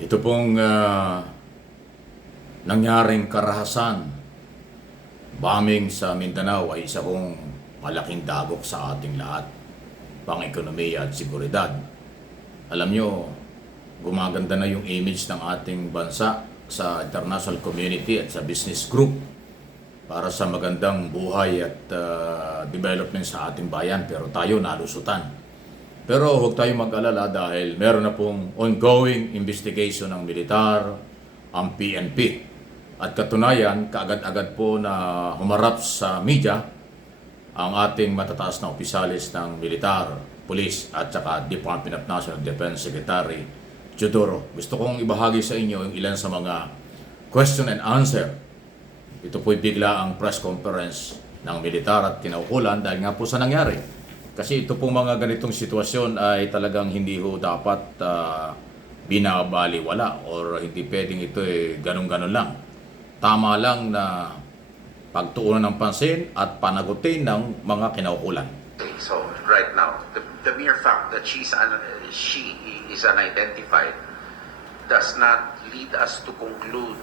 Ito pong nangyaring karahasan, bombing sa Mindanao ay isa pong malaking dagok sa ating lahat, pang-ekonomiya at seguridad. Alam nyo, gumaganda na yung image ng ating bansa sa international community at sa business group para sa magandang buhay at development sa ating bayan, pero tayo nalusutan. Pero huwag tayong mag-alala dahil meron na pong ongoing investigation ng militar, ang PNP. At katunayan, kaagad-agad po na humarap sa media ang ating matataas na opisyalis ng militar, police at saka Department of National Defense Secretary Teodoro. Gusto kong ibahagi sa inyo yung ilan sa mga question and answer. Ito po'y bigla ang press conference ng militar at kinaukulan dahil nga po sa nangyari. Kasi ito pong mga ganitong sitwasyon ay talagang hindi ho dapat binabaliwala or hindi pwedeng ito ganun-ganun lang. Tama lang na pagtuunan ng pansin at panagutin ng mga kinaukulan. So right now, the mere fact that she is unidentified does not lead us to conclude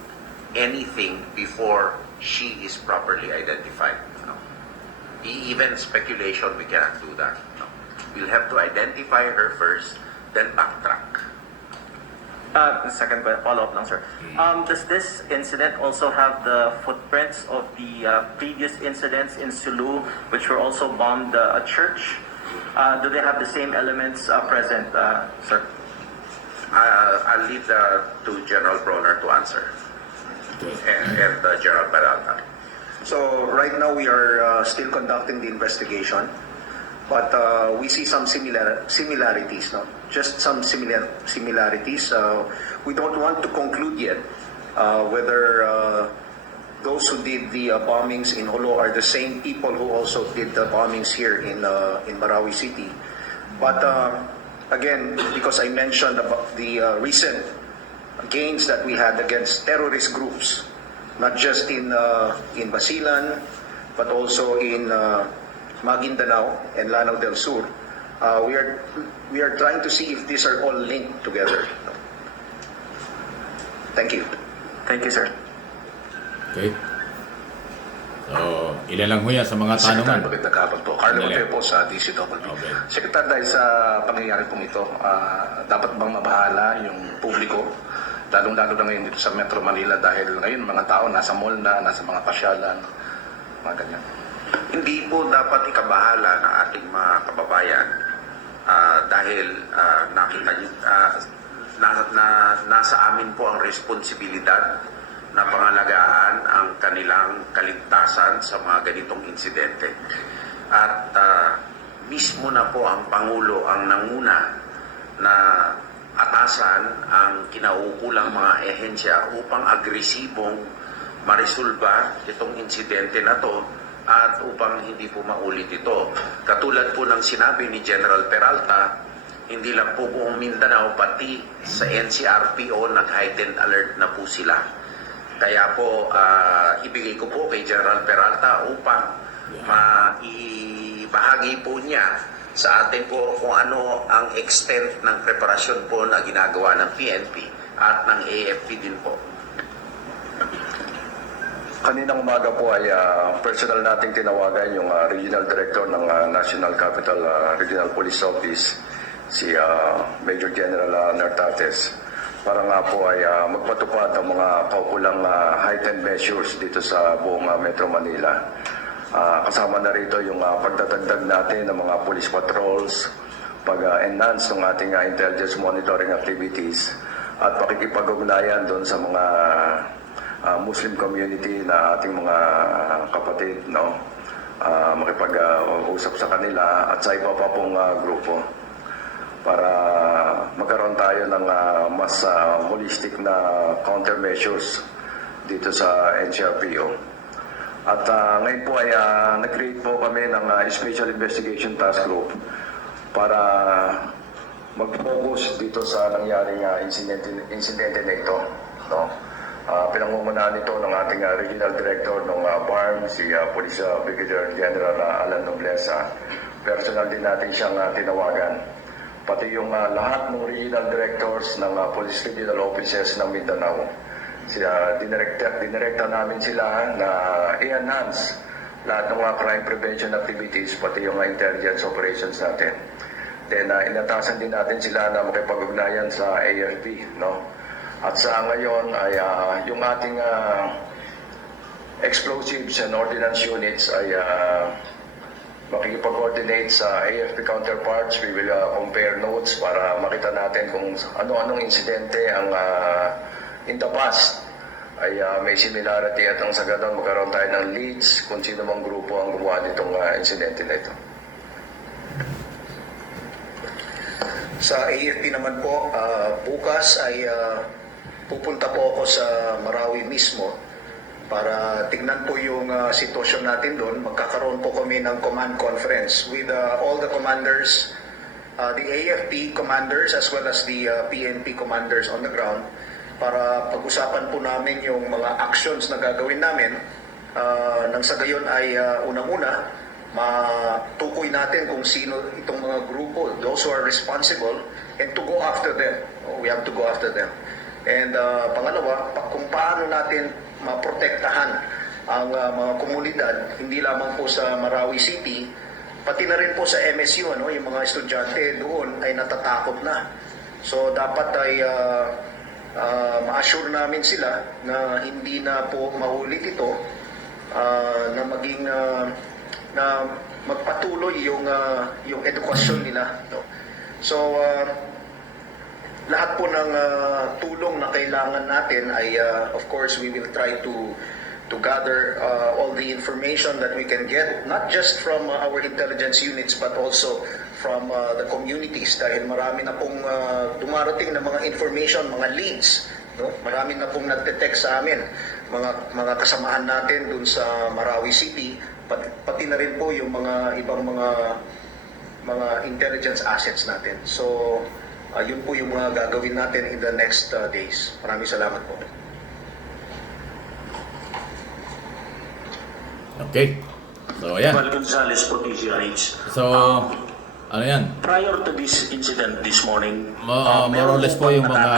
anything before she is properly identified. Even speculation, we cannot do that. We'll have to identify her first, then backtrack. Second follow-up lang, sir. Does this incident also have the footprints of the previous incidents in Sulu, which were also bombed a church? Do they have the same elements present, sir? I'll leave that to General Bronner to answer, and General Peralta. So right now we are still conducting the investigation, but we see some similarities, no? Just some similarities. We don't want to conclude yet whether those who did the bombings in Jolo are the same people who also did the bombings here in Marawi City. But again, because I mentioned about the recent gains that we had against terrorist groups, not just in Basilan, but also in Maguindanao and Lanao del Sur. We are trying to see if these are all linked together. Thank you. Thank you, sir. Okay? So, ilan lang ho yan sa mga tanungan. Secretary, magandang hapon po. Carlo Dali. Mateo po sa DCW. Okay. Secretary, dahil sa pangyayari pong ito, dapat bang mabahala yung publiko, lalong-lalo na ngayon dito sa Metro Manila dahil ngayon mga tao nasa mall na, nasa mga pasyalan, mga ganyan. Hindi po dapat ikabahala ng ating mga kababayan dahil nasa amin po ang responsibilidad na pangalagaan ang kanilang kaligtasan sa mga ganitong insidente. At mismo na po ang Pangulo ang nanguna na atasan ang kinaukulang mga ehensya upang agresibong marisolba itong insidente na to at upang hindi po maulit ito. Katulad po ng sinabi ni General Peralta, hindi lang po buong Mindanao, pati sa NCRPO nag-heightened alert na po sila. Kaya po, ibigay ko po kay General Peralta upang maibahagi po niya sa atin po kung ano ang extent ng preparasyon po na ginagawa ng PNP at ng AFP din po. Kaninang umaga po ay personal nating tinawagan yung Regional Director ng National Capital Regional Police Office, si Major General Nartates, para nga po ay magpatupad ng mga kaukulang heightened measures dito sa buong Metro Manila. Kasama na rito yung pagdadagdag natin ng mga police patrols, pag-enhance ng ating intelligence monitoring activities, at pakikipag-ugnayan doon sa mga Muslim community na ating mga kapatid, no? Makipag-usap sa kanila at sa iba pa pong grupo para magkaroon tayo ng mas holistic na countermeasures dito sa NCRPO. At ngayon po ay nag-create po kami ng Special Investigation Task Group para mag-focus dito sa nangyaring insidente na ito, no? Pinangungunahan nito ng ating Regional Director ng BARM, si Police Brigadier General Alan Nobleza. Personal din natin siyang tinawagan pati yung lahat ng regional directors ng police regional offices ng Mindanao. Direkta namin sila na i-enhance lahat ng mga crime prevention activities, pati yung intelligence operations natin. Then inatasan din natin sila na makipag-ugnayan sa AFP, no? At sa ngayon ay yung ating explosives and ordnance units ay makikipag-coordinate sa AFP counterparts. We will compare notes para makita natin kung ano-anong insidente ang in the past ay may similarity at ang sa ganun magkaroon tayo ng leads kung sino mang grupo ang gumawa nitong insidente na ito. Sa AFP naman po, bukas ay pupunta po ako sa Marawi mismo para tignan po yung sitwasyon natin doon. Magkakaroon po kami ng command conference with all the commanders, the AFP commanders as well as the PNP commanders on the ground para pag-usapan po namin yung mga actions na gagawin namin. Nang sa gayon ay unang-una, matukoy natin kung sino itong mga grupo, those who are responsible, and to go after them. We have to go after them. And pangalawa, kung paano natin maprotektahan ang mga komunidad, hindi lamang po sa Marawi City, pati na rin po sa MSU, yung mga estudyante doon ay natatakot na. So dapat ay ma-assure namin sila na hindi na po maulit ito, na maging na magpatuloy yung edukasyon nila, no? So lahat po ng tulong na kailangan natin ay of course we will try to gather all the information that we can get, not just from our intelligence units but also from the communities, dahil marami na pong dumarating na mga information, mga leads, no? Marami na pong nagte-text sa amin, mga kasamahan natin dun sa Marawi City, pati na rin po yung mga ibang mga intelligence assets natin. So yun po yung mga gagawin natin in the next days. Maraming salamat po. Okay. So, ayan. Well, Gonzales po, DZRH. So, ano yan? Prior to this incident this morning, More or less po yung mga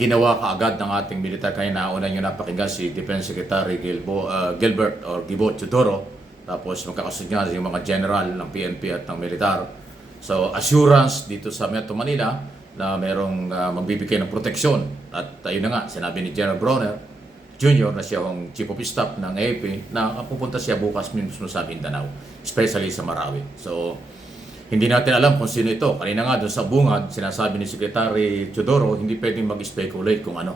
ginawa kaagad ng ating militar. Kaya nauna nyo napakinggan si Defense Secretary Gilbert or Gibo Teodoro. Tapos magkakasunod nga yung mga general ng PNP at ng militar. So assurance dito sa Metro Manila na merong magbibigay ng proteksyon. At ayun na nga, sinabi ni General Bronner Jr. na siya ang Chief of Staff ng AFP na pupunta siya bukas mismo sa Mindanao, especially sa Marawi. So hindi natin alam kung sino ito. Kanina nga doon sa bungad, sinasabi ni Secretary Teodoro, hindi pwedeng mag-speculate kung ano.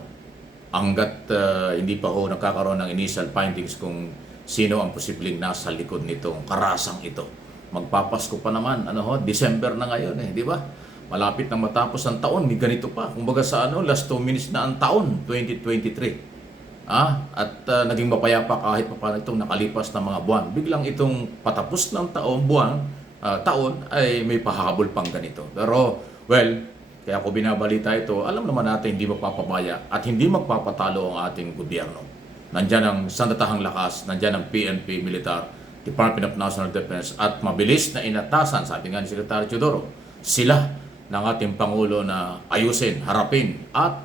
Hanggat hindi pa ho nakakaroon ng initial findings kung sino ang posibleng nasa likod nitong karasang ito. Magpapasko pa naman, December na ngayon di ba? Malapit na matapos ang taon, may ganito pa. Kumbaga sa last 2 minutes na ang taon, 2023. At naging mapayapa kahit pa paano itong nakalipas na mga buwan. Biglang itong patapos ng taon ay may pahabol pang ganito. Pero, well, kaya ako binabalita ito, alam naman natin hindi magpapabaya at hindi magpapatalo ang ating gobyerno. Nandyan ang sandatahang lakas, nandyan ang PNP, Militar, Department of National Defense at mabilis na inatasan, sabi nga ni Secretary Teodoro, sila ng ating Pangulo na ayusin, harapin at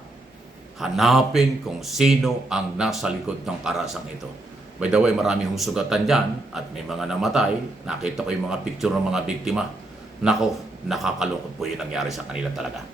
hanapin kung sino ang nasa likod ng karasang ito. By the way, marami hong sugatan dyan at may mga namatay. Nakita ko yung mga picture ng mga biktima. Nako, nakakalungkot po yung nangyari sa kanila talaga.